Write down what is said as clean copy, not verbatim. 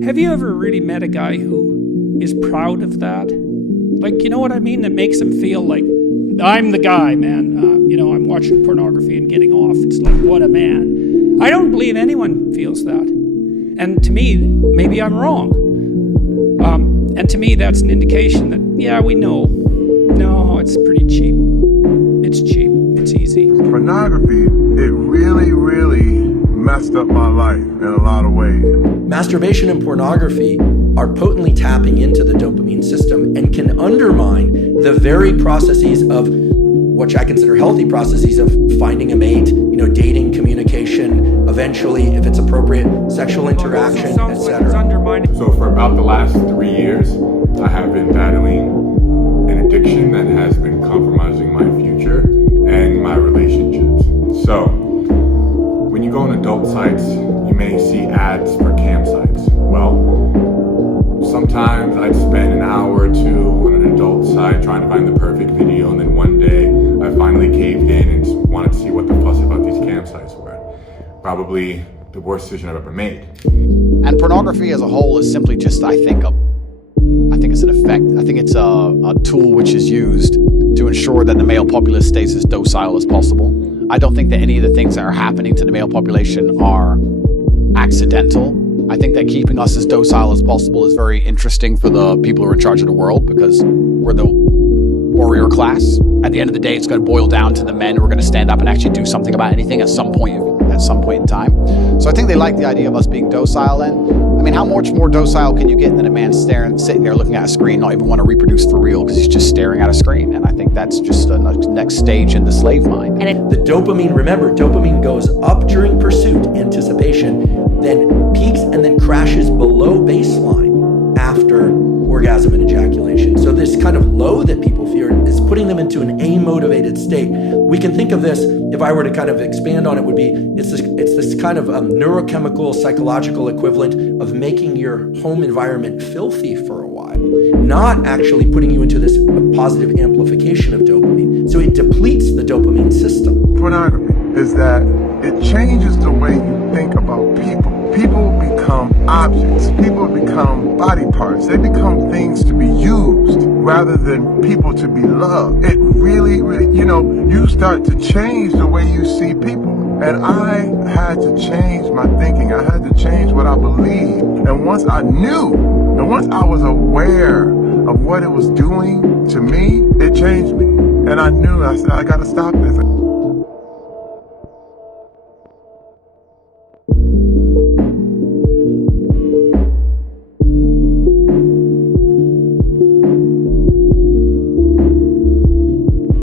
Have you ever really met a guy who is proud of that? Like, you know what I mean? That makes him feel like, I'm the guy, man. I'm watching pornography and getting off. It's like, what a man. I don't believe anyone feels that. And to me, maybe I'm wrong. And to me, that's an indication that, yeah, we know. No, it's pretty cheap. It's cheap. It's easy. Pornography, it really, really messed up my life in a lot of ways. Masturbation and pornography are potently tapping into the dopamine system and can undermine the very processes of which I consider healthy processes of finding a mate, dating, communication, eventually, if it's appropriate, sexual interaction, etc. So for about the last 3 years, I have been battling an addiction that has been compromising my future and my relationships. So when you go on adult sites, you may see ads for campsites. Well, sometimes I'd spend an hour or two on an adult site trying to find the perfect video, and then one day I finally caved in and wanted to see what the fuss about these campsites were. Probably the worst decision I've ever made. And pornography as a whole is simply just, I think it's an effect. I think it's a tool which is used to ensure that the male populace stays as docile as possible. I don't think that any of the things that are happening to the male population are accidental. I think that keeping us as docile as possible is very interesting for the people who are in charge of the world, because we're the warrior class. At the end of the day, it's going to boil down to the men who are going to stand up and actually do something about anything at some point in time. So I think they like the idea of us being docile. And I mean, how much more docile can you get than a man sitting there looking at a screen, not even want to reproduce for real because he's just staring at a screen? And I think that's just a next stage in the slave mind. The dopamine, remember, dopamine goes up during pursuit, anticipation, then peaks and then crashes below baseline after orgasm and ejaculation. So this kind of low that people fear is putting them into an amotivated state. We can think of this, if I were to kind of expand on it, would be it's this kind of neurochemical, psychological equivalent of making your home environment filthy for a while, not actually putting you into this positive amplification of dopamine. So it depletes the dopamine system. Pornography is that it changes the way you think about people. People become objects. People become body parts. They become things to be used rather than people to be loved. It really, you start to change the way you see people. And I had to change my thinking. I had to change what I believed. And once I knew, and once I was aware of what it was doing to me, it changed me. And I knew, I said, I gotta stop this.